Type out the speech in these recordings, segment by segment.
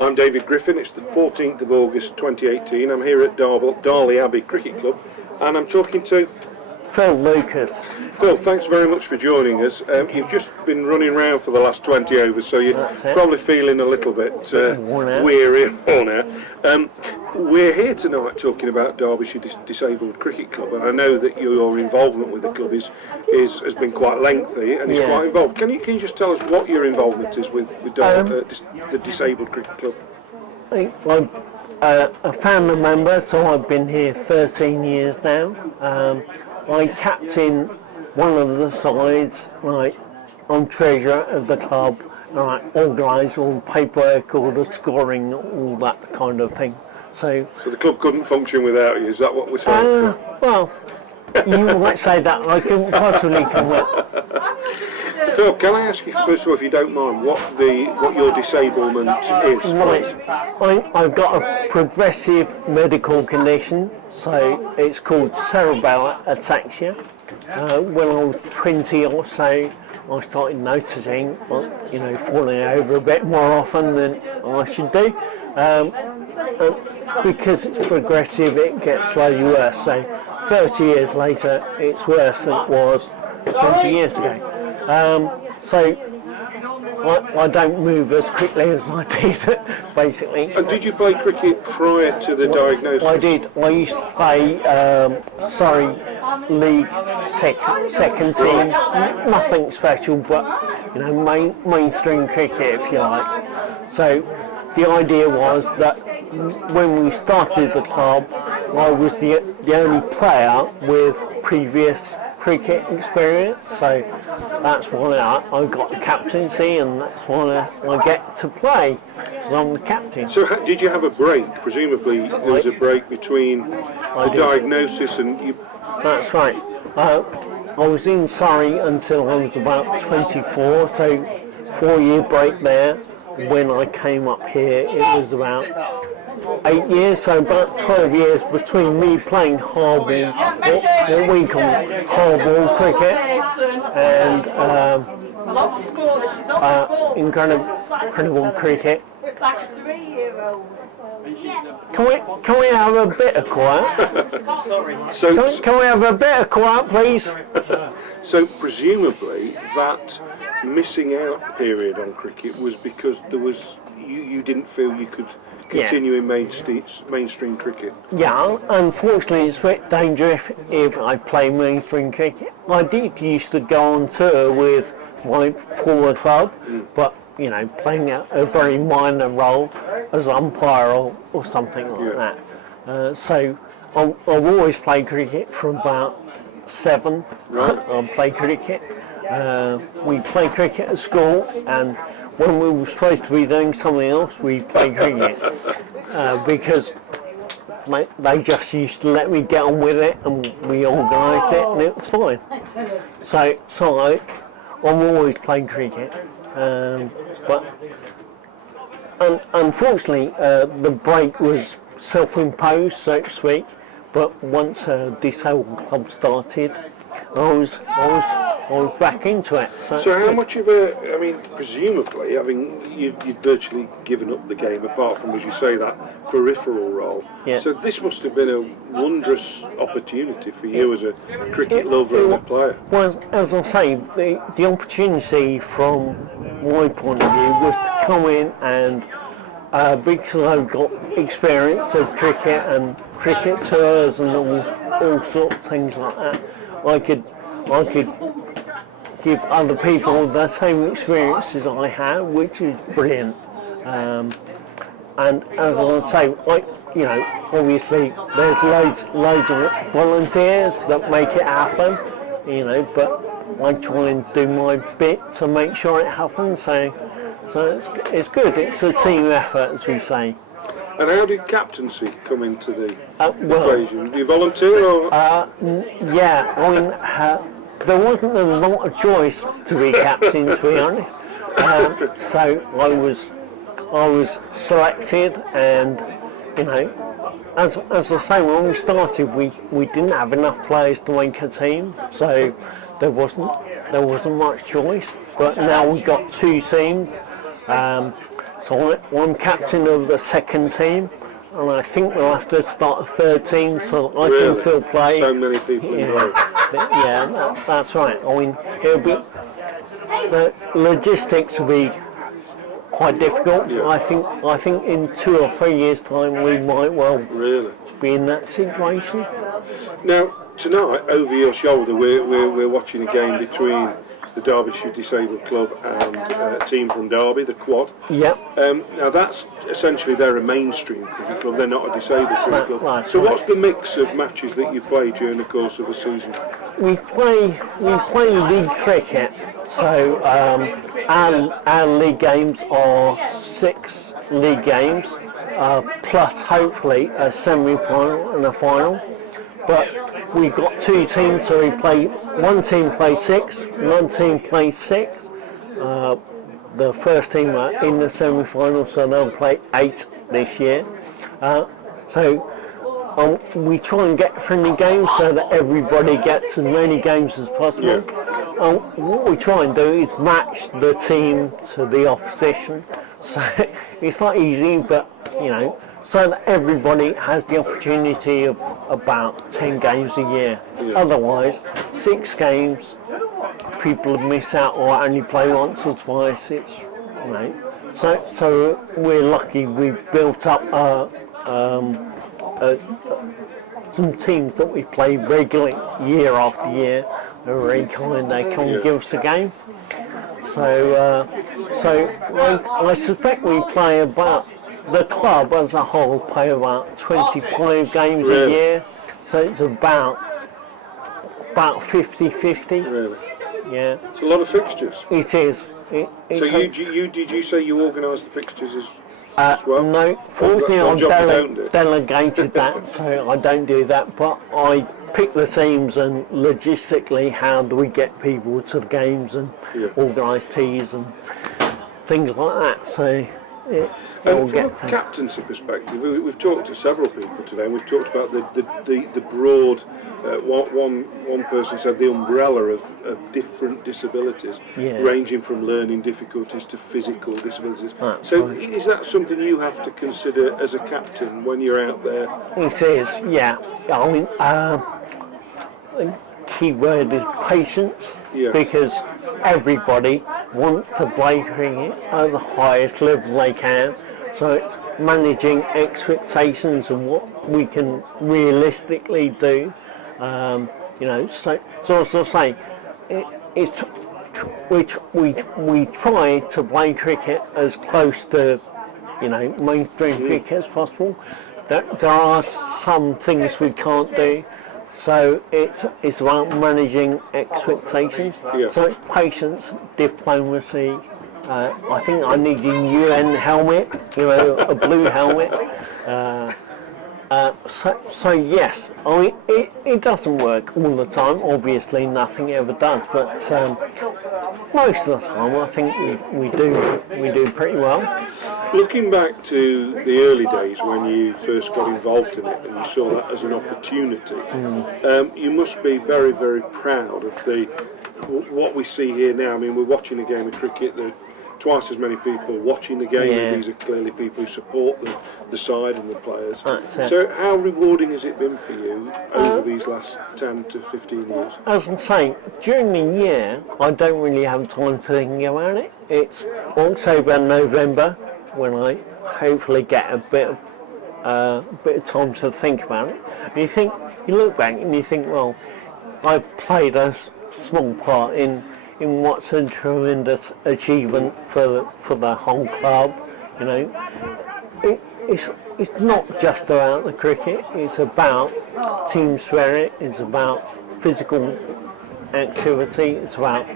I'm David Griffin. It's the 14th of August 2018. I'm here at Darley Abbey Cricket Club and I'm talking to Phil Lucas. Phil, thanks very much for joining us. You've just been running around for the last 20 overs, so you're probably feeling a little bit weary and worn out. We're here tonight talking about Derbyshire Disabled Cricket Club, and I know that your involvement with the club has been quite lengthy and is quite involved. Can you just tell us what your involvement is with the Disabled Cricket Club? I'm a family member, so I've been here 13 years now. I captain one of the sides, I'm treasurer of the club, and I organise all the paperwork, all the scoring, all that kind of thing. So the club couldn't function without you, is that what we're saying? Well, you might say that, I couldn't possibly come up. Phil, can I ask you first of all, if you don't mind, what your disablement is? Right. I've got a progressive medical condition, so it's called cerebellar ataxia. When I was 20 or so, I started noticing, falling over a bit more often than I should do. Because it's progressive, it gets slowly worse. So 30 years later, it's worse than it was 20 years ago. So I don't move as quickly as I did, basically. And did you play cricket prior to the diagnosis? I did. I used to play Surrey League second team. Nothing special, but mainstream cricket, if you like. So the idea was that when we started the club, I was the only player with previous cricket experience, so that's why I got the captaincy, and that's why I get to play, because I'm the captain. So did you have a break? Presumably there was a break between the diagnosis and you... That's right. I was in Surrey until I was about 24, so 4-year break there. When I came up here, it was about 8 years, so about 12 years between me playing hardball, what we call hardball cricket, and incredible cricket. Can we have a bit of quiet? Can we have a bit of quiet, please? So presumably that missing out period on cricket was because you didn't feel you could continue in mainstream cricket. Yeah, unfortunately it's a bit dangerous if I play mainstream cricket. I used to go on tour with my former club, but playing a very minor role as umpire or something like that. So I've always played cricket from about 7. Right. I play cricket. We play cricket at school, and when we were supposed to be doing something else, we played cricket. Because they just used to let me get on with it, and we organised it, and it was fine. So I've always played cricket. But unfortunately, the break was self-imposed, so to speak. But once Disabled Club started, I was back into it. So how much of presumably, you'd virtually given up the game, apart from, as you say, that peripheral role. Yeah. So this must have been a wondrous opportunity for you as a cricket lover and a player. Well, as I say, the opportunity from my point of view was to come in and, because I've got experience of cricket and cricket tours and all sorts of things like that, I could give other people the same experiences I have, which is brilliant. And as I say, obviously there's loads of volunteers that make it happen, but I try and do my bit to make sure it happens. So it's good. It's a team effort, as we say. And how did captaincy come into the equation? Do you volunteer or? There wasn't a lot of choice to be captain, to be honest. So I was selected, and as I say, when we started, we didn't have enough players to make a team, so there wasn't much choice. But now we've got 2 teams. So I'm captain of the second team, and I think we'll have to start a third team so that I Really? can still play. So many people involved. Yeah, that's right. I mean, the logistics will be quite difficult. Yeah. I think in 2 or 3 years' time we might well Really? be in that situation. Now, tonight, over your shoulder, we're watching a game between the Derbyshire Disabled Club and a team from Derby, the Quad. Yeah. Now, that's essentially they're a mainstream cricket club. They're not a disabled cricket club. Right, so, right. what's the mix of matches that you play during the course of a season? We play league cricket. So our league games are 6 league games, plus hopefully a semi-final and a final. But we've got 2 teams, so one team plays 6, one team plays 6. The first team are in the semi-final, so they'll play 8 this year. We try and get friendly games so that everybody gets as many games as possible. Yeah. What we try and do is match the team to the opposition. So it's not easy, but so that everybody has the opportunity of about 10 games a year. Yeah. Otherwise, 6 games, people miss out or only play once or twice. It's so we're lucky we've built up some teams that we play regularly year after year. They're very kind, they come and give us a game. So I suspect we play about, the club as a whole play about 25 games a year, so it's about 50-50. Really? Yeah. It's a lot of fixtures. It is. So did you say you organised the fixtures as well? No, fortunately I delegated that, so I don't do that, but I pick the teams and logistically how do we get people to the games and organise teas and things like that, so from a captaincy perspective, we've talked to several people today, and we've talked about the broad, one person said the umbrella of different disabilities, ranging from learning difficulties to physical disabilities. So is that something you have to consider as a captain when you're out there? It is, yeah. I mean, the key word is patience, because everybody wants to play cricket at the highest level they can. So it's managing expectations and what we can realistically do. So as I say, we try to play cricket as close to, mainstream cricket as possible. There are some things we can't do. So it's about managing expectations. So it's patience, diplomacy. I think I need a UN helmet, a blue helmet. So yes, I mean it doesn't work all the time. Obviously, nothing ever does, but most of the time, I think we do pretty well. Looking back to the early days when you first got involved in it and you saw that as an opportunity, you must be very, very proud of what we see here now. I mean, we're watching a game of cricket. There are twice as many people watching the game, and these are clearly people who support the side and the players. So how rewarding has it been for you over these last 10 to 15 years? As I'm saying, during the year, I don't really have time to think about it. It's October and November when I hopefully get a bit of time to think about it. And you look back and you think, well, I played a small part in what's a tremendous achievement for the whole club. It's not just about the cricket. It's about team spirit. It's about physical activity. It's about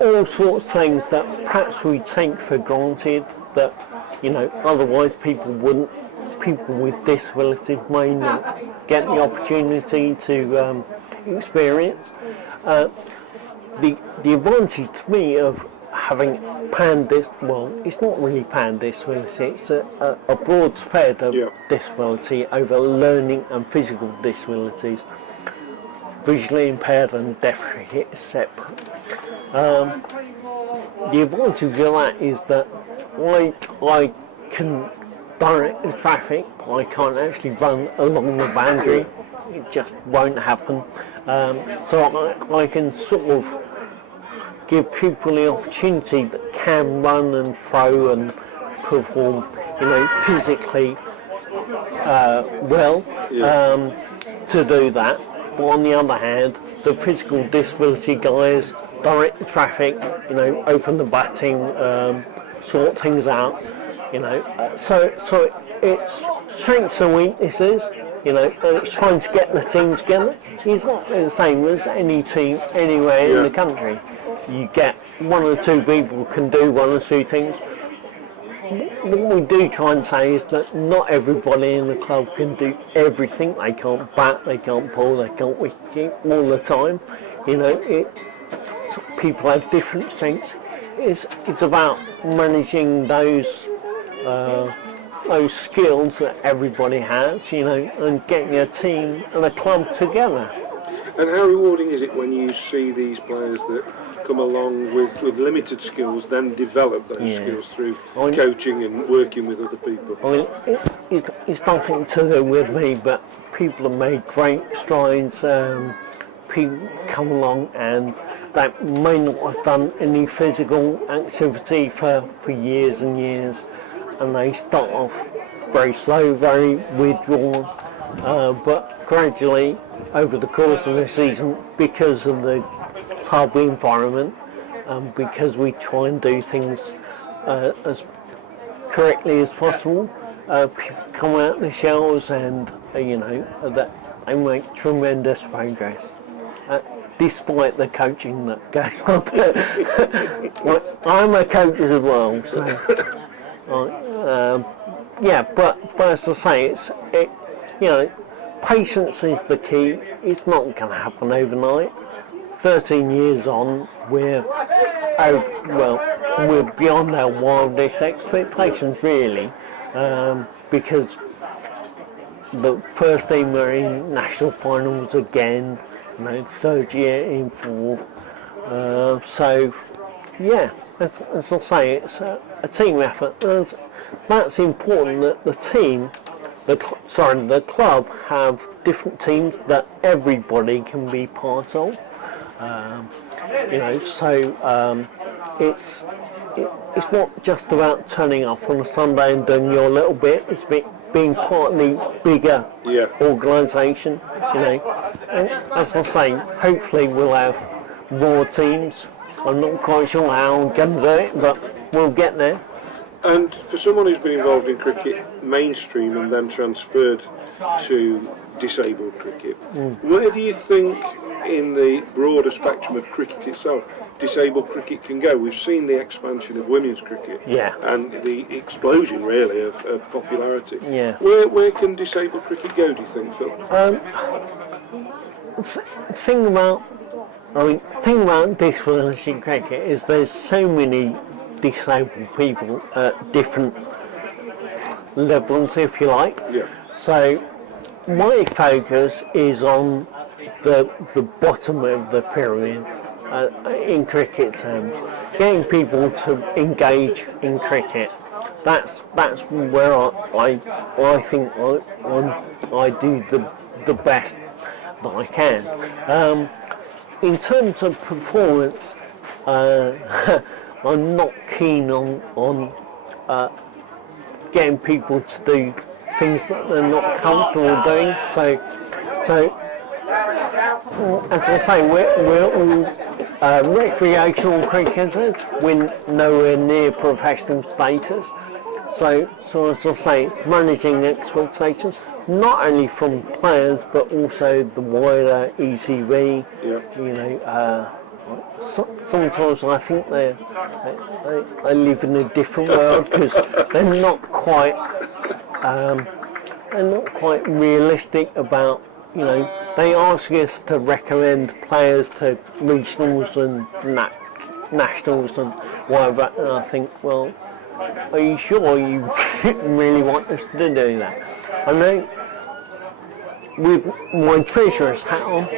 all sorts of things that perhaps we take for granted that otherwise people wouldn't. People with disabilities may not get the opportunity to experience. The advantage to me of having it's not really pan-disability, it's a broad spread of disability over learning and physical disabilities. Visually impaired and deaf cricket is separate. The advantage of that is that I can direct the traffic. I can't actually run along the boundary. It just won't happen. So I can sort of give people the opportunity that can run and throw and perform, physically well to do that. But on the other hand, the physical disability guys direct the traffic, open the batting, sort things out, so it's strengths and weaknesses, and it's trying to get the team together. It's not the same as any team anywhere in the country. You get one or two people who can do one or two things. What we do try and say is that not everybody in the club can do everything. They can't bat, they can't bowl, they can't wicket all the time. People have different strengths. It's about managing those skills that everybody has, and getting a team and a club together. And how rewarding is it when you see these players that come along with limited skills, then develop those skills through coaching and working with other people? It's nothing to do with me, but people have made great strides. People come along and that may not have done any physical activity for years and years, and they start off very slow, very withdrawn, but gradually over the course of the season, because of the club environment, because we try and do things as correctly as possible, people come out the shells and that they make tremendous progress. Despite the coaching that goes on. Well, I'm a coach as well, so but as I say, patience is the key. It's not going to happen overnight. 13 years on, we're beyond our wildest expectations, really, because the first team were in national finals again. Third year in 4. So, as I say, it's a team effort. That's important that the club have different teams that everybody can be part of. It's not just about turning up on a Sunday and doing your little bit. It's being part of the bigger organisation, And as I say, hopefully we'll have more teams. I'm not quite sure how I'm going to do it, but we'll get there. And for someone who's been involved in cricket mainstream and then transferred to disabled cricket, where do you think in the broader spectrum of cricket itself disabled cricket can go? We've seen the expansion of women's cricket and the explosion really of popularity. Where can disabled cricket go, do you think, Phil? The thing about disability cricket is there's so many disabled people at different levels, if you like. So my focus is on the bottom of the pyramid in cricket terms, getting people to engage in cricket. That's where I think I do the best that I can. In terms of performance, I'm not keen on getting people to do things that they're not comfortable doing. So as I say, we're all recreational cricketers. We're nowhere near professional status. So as I say, managing expectations, not only from players but also the wider ECB. Sometimes I think they live in a different world because they're not quite realistic about. They ask us to recommend players to regionals and nationals and whatever, and I think, well, are you sure you really want us to do that? I know with my treasurer's hat on,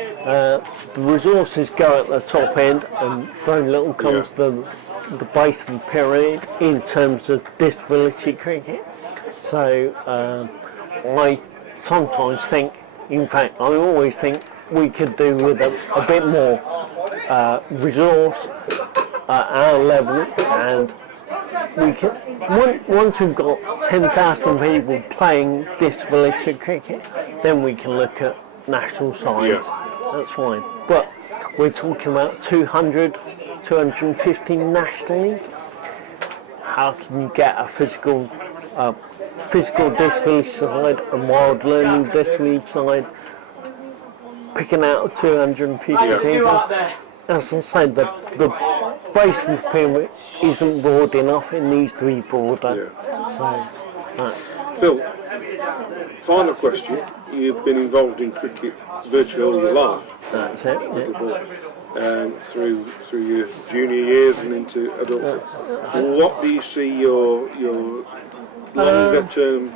the resources go at the top end and very little comes to the base of the pyramid in terms of disability cricket. So I sometimes think, in fact, I always think we could do with a bit more resource at our level, and we can, once we've got 10,000 people playing disability cricket, then we can look at national sides. Yeah. That's fine. But we're talking about 200, 250 nationally. How can you get a physical disability side, a mild learning disability side, picking out 250 people? As I said, the base of the pyramid isn't broad enough, it needs to be broader. Yeah. So, that's... Phil, final question. You've been involved in cricket virtually all your life. That's it. Through your junior years and into adulthood. What do you see your longer term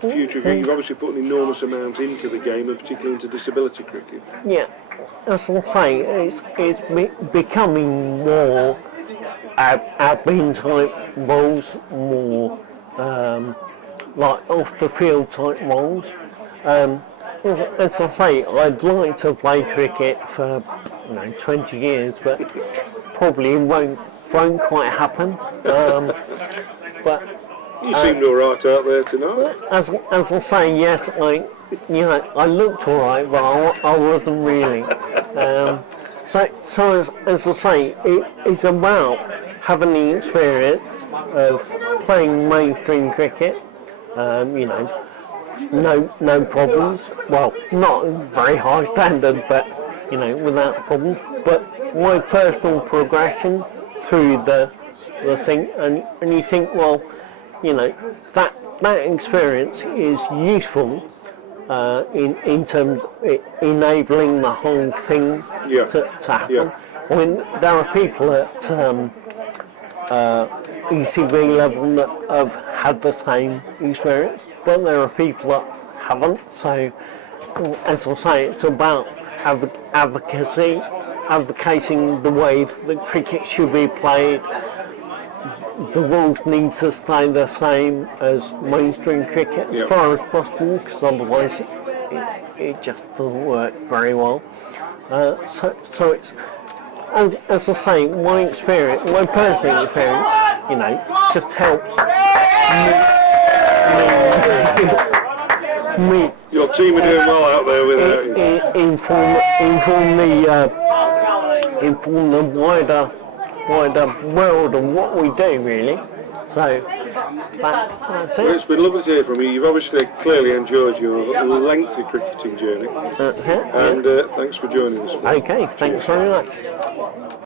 future? You've obviously put an enormous amount into the game, and particularly into disability cricket. Yeah, as I say, it's becoming more admin type roles, more like off the field type roles. As I say, I'd like to play cricket for 20 years, but probably won't quite happen. But you seemed all right out there tonight. As I say, yes, I looked all right, but I wasn't really. So as I say, it's about having the experience of playing mainstream cricket. No problems. Well, not very high standard, but without problems. But my personal progression through the thing, and you think, well, that experience is useful in terms of enabling the whole thing to happen. Yeah. When there are people at ECB level that have had the same experience, but there are people that haven't. So, as I say, it's about advocating the way that cricket should be played. The rules need to stay the same as mainstream cricket as far as possible, because otherwise it just doesn't work very well. So it's, as I say, my personal experience, just helps me. Your team are doing well out there without you. Inform the wider world of what we do, really. So that's it. Well, it's been lovely to hear from you. You've obviously clearly enjoyed your lengthy cricketing journey. That's it. And thanks for joining us. Okay, thanks very much.